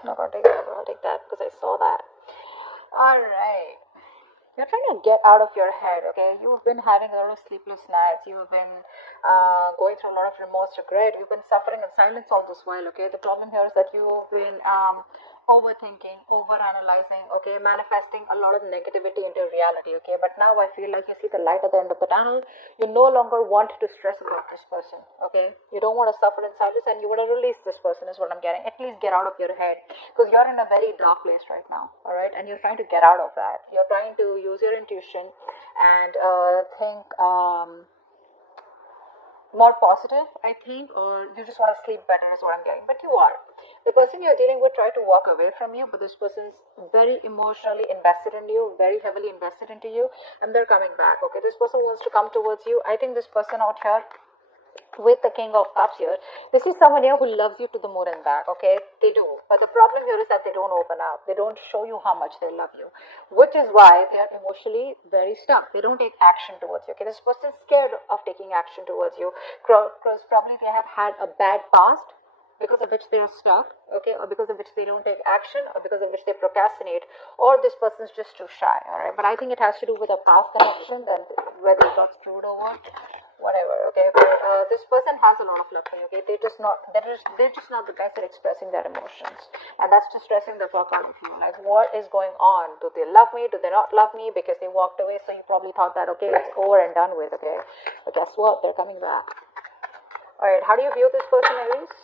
I'm not gonna take that, but I'll take that because I saw that. Alright. You're trying to get out of your head, okay? You've been having a lot of sleepless nights. You've been going through a lot of remorse, regret. You've been suffering in silence all this while, okay? The problem here is that you've been overthinking, overanalyzing, okay? Manifesting a lot of negativity into reality, okay? But now I feel like you see the light at the end of the tunnel. You no longer want to stress about this person, okay? You don't want to suffer in silence and you want to release this person, is what I'm getting. At least get out of your head because you're in a very dark place right now, all right? And you're trying to get out of that. You're trying to use your intuition and think more positive, I think, or you just want to sleep better, is what I'm getting. But you are. The person you're dealing with tried to walk away from you, but this person's very emotionally invested in you, very heavily invested into you, and they're coming back, okay? This person wants to come towards you. I think this person out here with the King of Cups here, this is someone here who loves you to the moon and back, okay? They do. But the problem here is that they don't open up. They don't show you how much they love you, which is why they are emotionally very stuck. They don't take action towards you, okay? This person is scared of taking action towards you because probably they have had a bad past because of which they are stuck, okay, or because of which they don't take action, or because of which they procrastinate, or this person's just too shy, all right? But I think it has to do with a past connection, that whether it got screwed over, whatever, okay? But this person has a lot of love for you, okay? They're just not the best at expressing their emotions, and that's just stressing the fuck out of you. Like, what is going on? Do they love me? Do they not love me? Because they walked away, so you probably thought that, okay, it's over and done with, okay? But guess what? They're coming back. All right, how do you view this person, Aries?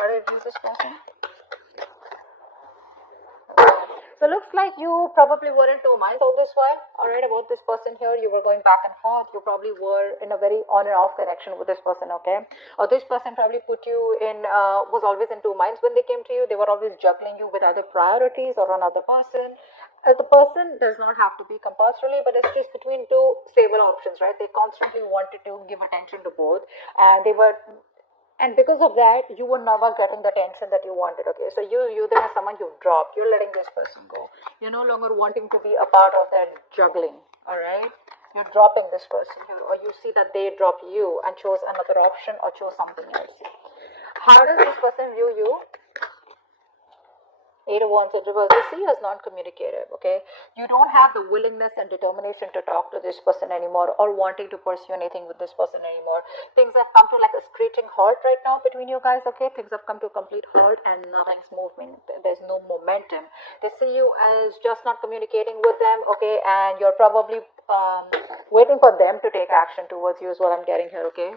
How do you view this person? So looks like you probably were in two minds all this while, alright, about this person here. You were going back and forth. You probably were in a very on and off connection with this person, okay? Or this person probably put you in, was always in two minds when they came to you. They were always juggling you with other priorities or another person. The person does not have to be compulsorily, but it's just between two stable options, right? They constantly wanted to give attention to both, and they were, and because of that you were never getting the attention that you wanted, okay? So you there is someone you've dropped. You're letting this person go. You're no longer wanting to be a part of that juggling, all right? You're dropping this person, or you see that they dropped you and chose another option or chose something else. How does this person view you? Eight of Wands in reverse. They see you as non-communicative, okay? You don't have the willingness and determination to talk to this person anymore, or wanting to pursue anything with this person anymore. Things have come to like a screeching halt right now between you guys, okay? Things have come to a complete halt and nothing's moving. There's no momentum. They see you as just not communicating with them, okay? And you're probably waiting for them to take action towards you, is what I'm getting here, okay?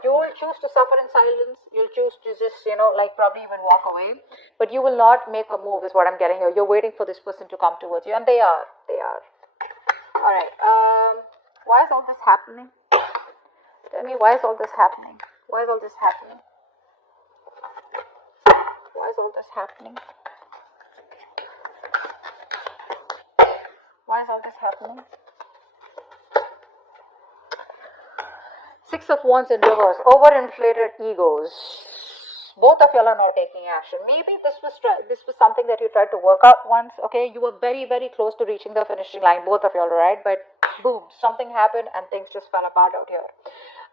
You will choose to suffer in silence. You'll choose to just, like probably even walk away. But you will not make a move, is what I'm getting here. You're waiting for this person to come towards you, and they are. They are. All right. Why is all this happening? Tell me, why is all this happening? Why is all this happening? Why is all this happening? Why is all this happening? Six of Wands in reverse. Overinflated egos. Both of y'all are not taking action. Maybe this was something that you tried to work out once. Okay, you were very, very close to reaching the finishing line, both of y'all, right? But boom, something happened and things just fell apart out here.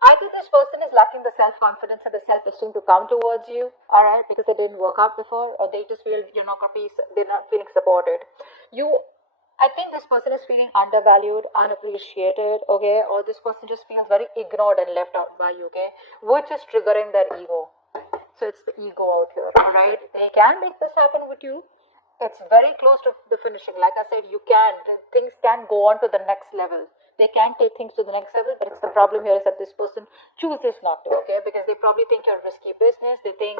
I think this person is lacking the self-confidence and the self-esteem to come towards you, all right, because it didn't work out before, or they just feel you're not they're not feeling supported. I think this person is feeling undervalued, unappreciated, okay, or this person just feels very ignored and left out by you, okay, which is triggering their ego. So it's the ego out here, alright? They can make this happen with you. It's very close to the finishing. Like I said, things can go on to the next level. They can take things to the next level, but it's the problem here is that this person chooses not to, okay? Because they probably think you're risky business. They think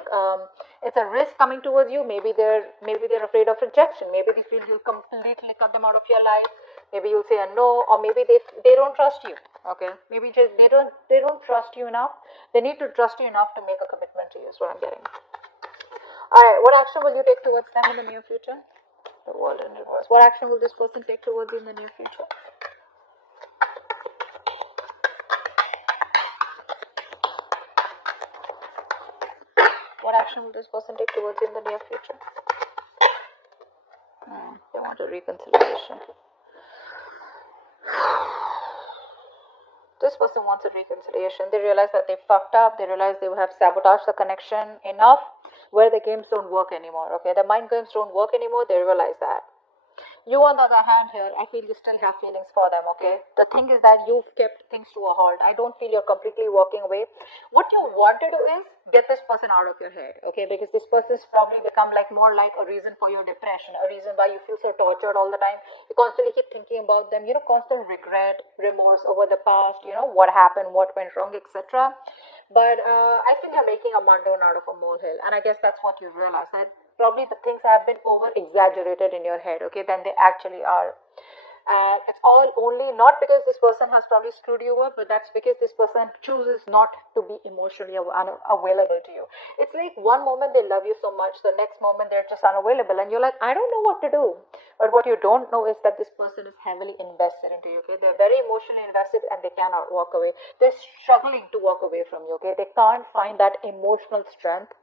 it's a risk coming towards you. Maybe they're afraid of rejection. Maybe they feel you'll completely cut them out of your life. Maybe you'll say a no, or maybe they don't trust you, okay? Maybe just they don't trust you enough. They need to trust you enough to make a commitment to you, is what I'm getting. Alright, what action will you take towards them in the near future? The World in reverse. What action will this person take towards you in the near future? What action will this person take towards you in the near future? They want a reconciliation. This person wants a reconciliation. They realize that they fucked up. They realize they have sabotaged the connection enough where the games don't work anymore, okay? The mind games don't work anymore, they realize that. You, on the other hand, here, I feel you still have feelings for them, okay? The thing is that you've kept things to a halt. I don't feel you're completely walking away. What you want to do is get this person out of your head, okay? Because this person's probably become like more like a reason for your depression, a reason why you feel so tortured all the time. You constantly keep thinking about them, constant regret, remorse over the past, what happened, what went wrong, etc. But I think you're making a mountain out of a molehill, and I guess that's what you realize, that probably the things have been over exaggerated in your head, okay, than they actually are. And it's all only not because this person has probably screwed you over, but that's because this person chooses not to be emotionally available to you. It's like one moment they love you so much, the next moment they're just unavailable, and you're like, I don't know what to do. But what you don't know is that this person is heavily invested into you, okay? They're very emotionally invested and they cannot walk away. They're struggling to walk away from you, okay? They can't find that emotional strength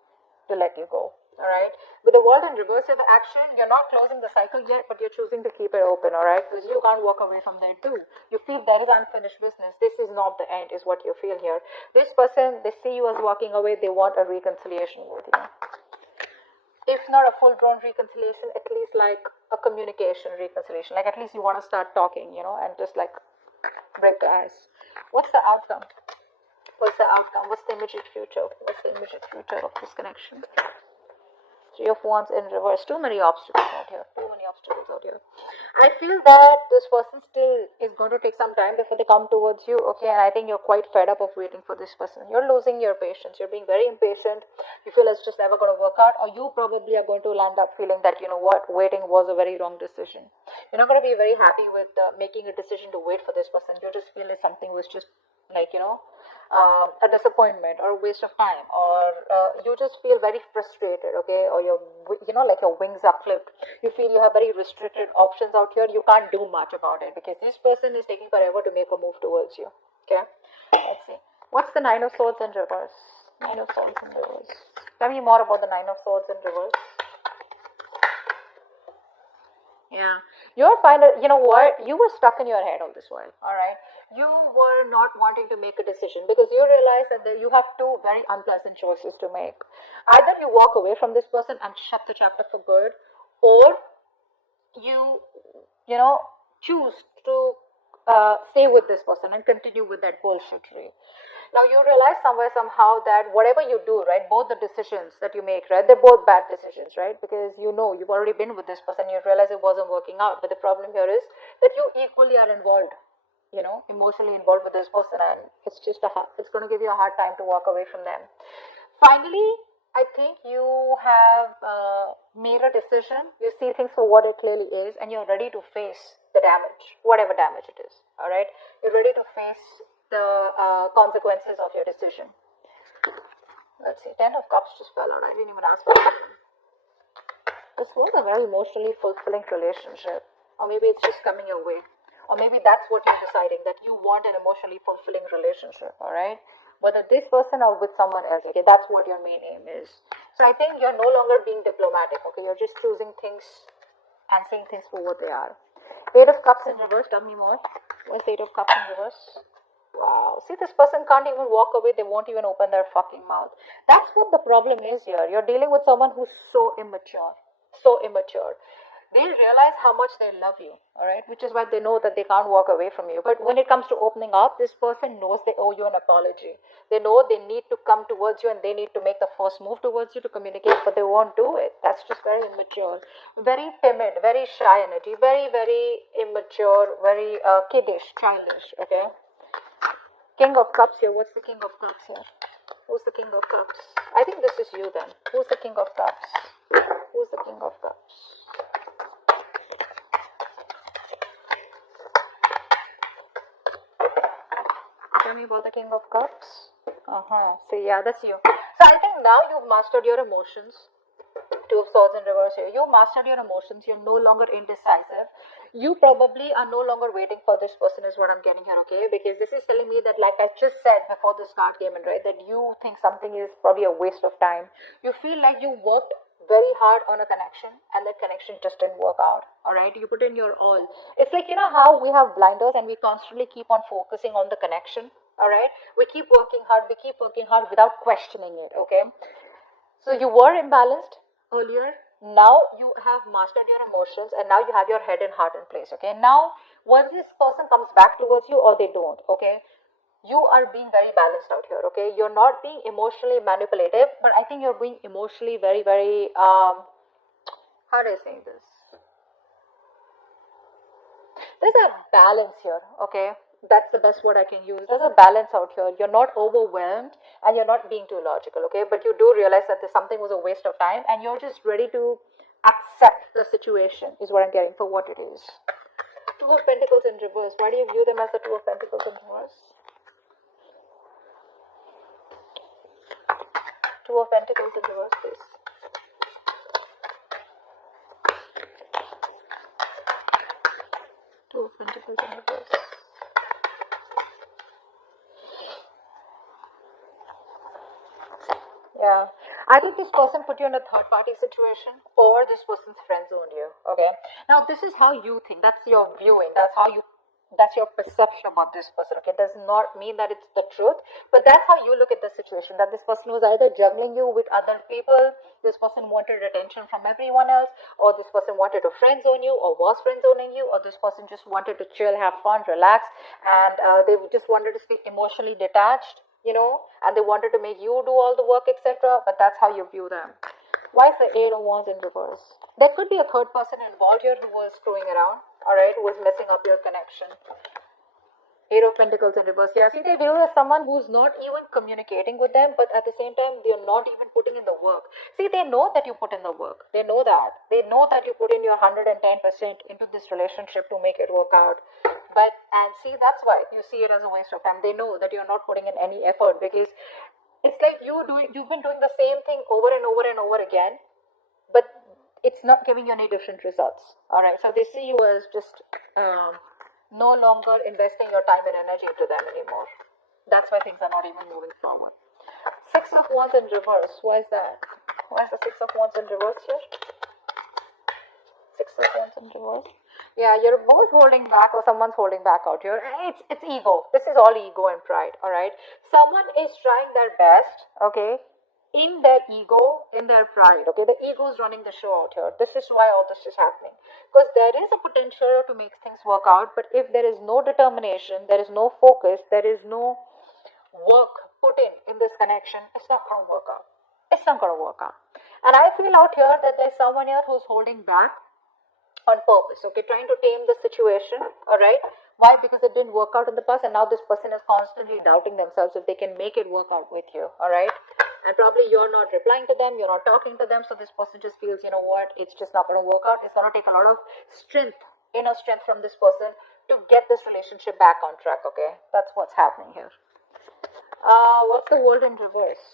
to let you go. Alright, with the world in reversive action, you're not closing the cycle yet, but you're choosing to keep it open, alright, because you can't walk away from there too. You feel there is unfinished business. This is not the end, is what you feel here. This person, they see you as walking away, they want a reconciliation with you. If not a full-blown reconciliation, at least like a communication reconciliation, like at least you want to start talking, and just like break the ice. What's the outcome? What's the outcome? What's the immediate future? What's the immediate future of this connection? Three of Wands in reverse. Too many obstacles out here. I feel that this person still is going to take some time before they come towards you, okay? And I think you're quite fed up of waiting for this person. You're losing your patience. You're being very impatient. You feel it's just never going to work out, or you probably are going to land up feeling that, waiting was a very wrong decision. You're not going to be very happy with making a decision to wait for this person. You just feel like something was just like, a disappointment or a waste of time, or you just feel very frustrated, okay, or like your wings are clipped. You feel you have very restricted options out here. You can't do much about it because this person is taking forever to make a move towards you, okay? Let's see. What's the Nine of Swords in reverse? Nine of Swords in reverse. Tell me more about the Nine of Swords in reverse. Yeah, you're fine. You know what? You were stuck in your head all this while, all right? You were not wanting to make a decision because you realize that you have two very unpleasant choices to make. Either you walk away from this person and shut the chapter for good, or you choose to stay with this person and continue with that bullshittery. Now you realize somewhere, somehow, that whatever you do, right, both the decisions that you make, right, they're both bad decisions, right, because you've already been with this person, you realize it wasn't working out, but the problem here is that you equally are involved, emotionally involved with this person, and it's going to give you a hard time to walk away from them. Finally, I think you have made a decision. You see things for what it clearly is, and you're ready to face the damage, whatever damage it is, all right? You're ready to face the consequences of your decision. Let's see, Ten of Cups just fell out. I didn't even ask for that. This was a very emotionally fulfilling relationship, or maybe it's just coming your way, or maybe that's what you're deciding, that you want an emotionally fulfilling relationship, all right? Whether this person or with someone else, okay, that's what your main aim is. So I think you're no longer being diplomatic, okay? You're just choosing things and seeing things for what they are. Eight of Cups in reverse. Tell me more. What's Eight of Cups in reverse? Wow. See, this person can't even walk away. They won't even open their fucking mouth. That's what the problem is here. You're dealing with someone who's so immature. So immature. They'll realize how much they love you, all right? Which is why they know that they can't walk away from you. But when it comes to opening up, this person knows they owe you an apology. They know they need to come towards you and they need to make the first move towards you to communicate, but they won't do it. That's just very immature. Very timid, very shy energy, very, very immature, very kiddish, childish, okay? King of Cups here. What's the King of Cups here? Who's the King of Cups? I think this is you then. Who's the King of Cups? Who's the King of Cups? Tell me about the King of Cups. So yeah, that's you. So I think now you've mastered your emotions. Two of Swords in reverse here. You mastered your emotions. You're no longer indecisive. You probably are no longer waiting for this person is what I'm getting here, okay? Because this is telling me that, like I just said before the start came in, right, that you think something is probably a waste of time. You feel like you worked very hard on a connection and that connection just didn't work out, all right? You put in your all. It's like, how we have blinders and we constantly keep on focusing on the connection, all right? We keep working hard without questioning it, okay? So you were imbalanced earlier. Now you have mastered your emotions, and now you have your head and heart in place. Okay. Now, once this person comes back towards you or they don't, okay, you are being very balanced out here. Okay. You're not being emotionally manipulative, but I think you're being emotionally very, very, how do I say this? There's a balance here, okay? That's the best word I can use. There's a balance out here. You're not overwhelmed and you're not being too logical, okay? But you do realize that this something was a waste of time and you're just ready to accept the situation, is what I'm getting for what it is. Two of Pentacles in reverse. Why do you view them as the Two of Pentacles in reverse? Two of Pentacles in reverse, please. Two of Pentacles in reverse. Yeah, I think this person put you in a third party situation, or this person's friend zoned you. Okay, now this is how you think. That's your viewing. That's your perception about this person. Okay, does not mean that it's the truth, but that's how you look at the situation. That this person was either juggling you with other people, this person wanted attention from everyone else, or this person wanted to friend zone you, or was friend zoning you, or this person just wanted to chill, have fun, relax, and they just wanted to stay emotionally detached, and they wanted to make you do all the work, etc. But that's how you view them. Why is the Eight of Wands in reverse? There could be a third person involved here who was screwing around, alright, who was messing up your connection. Eight of Pentacles in reverse. Yeah, see, they view as someone who's not even communicating with them, but at the same time, they're not even putting in the work. See, they know that you put in the work. They know that. They know that you put in your 110% into this relationship to make it work out. And see, that's why you see it as a waste of time. They know that you're not putting in any effort because it's like you've been doing the same thing over and over and over again, but it's not giving you any different results. Alright, so they see you as just no longer investing your time and energy into them anymore. That's why things are not even moving forward. Six of Wands in reverse. Why is that? Why is the Six of Wands in reverse here? Six of Wands in reverse. Yeah, you're both holding back, or someone's holding back out here. It's ego. This is all ego and pride. All right. Someone is trying their best. Okay. In their ego, in their pride. Okay. The ego is running the show out here. This is why all this is happening. Because there is a potential to make things work out, but if there is no determination, there is no focus, there is no work put in this connection, it's not going to work out. It's not going to work out. And I feel out here that there's someone here who's holding back on purpose, okay, trying to tame the situation, all right? Why? Because it didn't work out in the past, and now this person is constantly doubting themselves if they can make it work out with you, all right? And probably you're not replying to them, you're not talking to them, so this person just feels, you know what, it's just not going to work out. It's going to take a lot of strength, inner strength from this person to get this relationship back on track, okay? That's what's happening here. What's the World in reverse?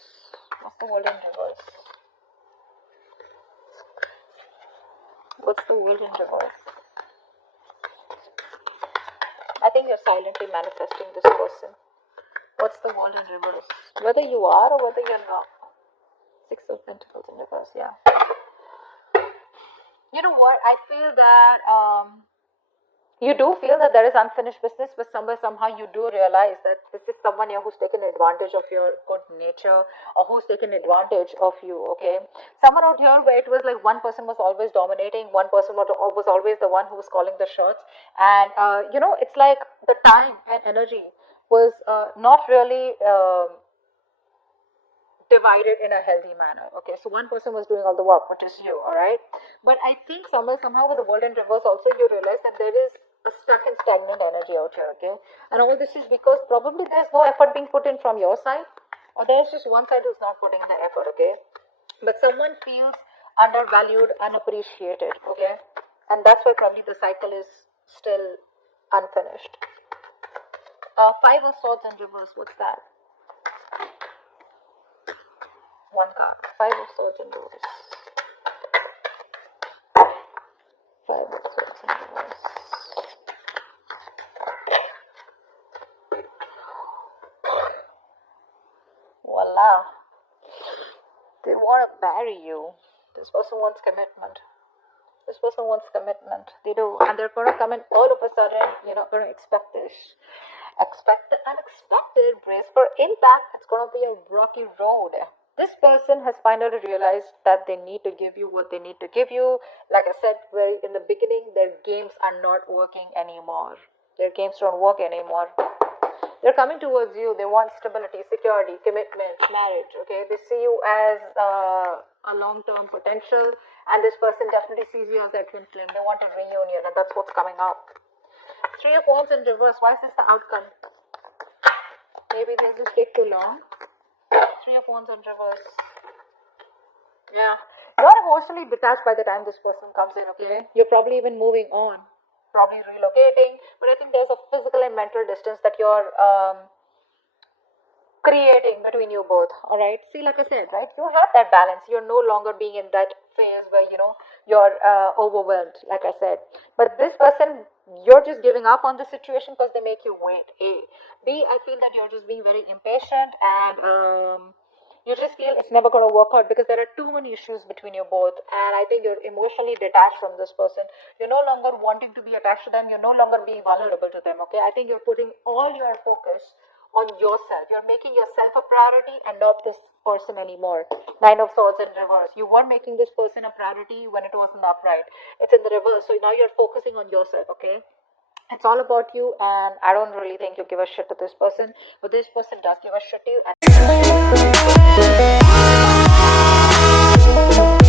What's the World in reverse? What's the World in reverse? I think you're silently manifesting this person. What's the World in reverse? Whether you are or whether you're not. Six of Pentacles in reverse, yeah. You know what? I feel that you do feel that there is unfinished business, but somehow you do realize that this is someone here who's taken advantage of your good nature, or who's taken advantage of you, okay? Someone out here where it was like one person was always dominating, one person was always the one who was calling the shots, and it's like the time and energy was not really divided in a healthy manner. Okay, so one person was doing all the work, which is you, all right? But I think somehow with the World in reverse also, you realize that there is a stuck and stagnant energy out here, okay? And all this is because probably there's no effort being put in from your side, or there's just one side who's not putting the effort, okay? But someone feels undervalued, unappreciated, okay? And that's why probably the cycle is still unfinished. Five of Swords in reverse, what's that? One card. Five of Swords in reverse. Five of Swords in reverse. Voila. They want to marry you. This person wants commitment. This person wants commitment. They do. And they're going to come in all of a sudden. You're not going to expect this. Expect the unexpected. Brace for impact. It's going to be a rocky road. This person has finally realized that they need to give you what they need to give you. Like I said very in the beginning, their games are not working anymore. Their games don't work anymore. They're coming towards you. They want stability, security, commitment, marriage. Okay, they see you as a long-term potential, and this person definitely sees you as their twin flame. They want a reunion, and that's what's coming up. Three of Wands in reverse. Why is this the outcome? Maybe they'll just take too long. Three of Wands in reverse. Yeah. You're emotionally detached by the time this person comes in, okay? You're probably even moving on. Probably relocating. But I think there's a physical and mental distance that you're creating between you both. Alright? See, like I said, right? You have that balance. You're no longer being in that phase where, you're overwhelmed, like I said. But this person, you're just giving up on the situation because they make you wait. A. B, I feel that you're just being very impatient and you just feel it's never going to work out because there are too many issues between you both. And I think you're emotionally detached from this person. You're no longer wanting to be attached to them. You're no longer being vulnerable to them, okay? I think you're putting all your focus on yourself. You're making yourself a priority and not this person anymore. Nine of Swords in reverse. You were making this person a priority when it wasn't upright. It's in the reverse. So now you're focusing on yourself, okay? It's all about you, and I don't really think you give a shit to this person, but this person does give a shit to you. And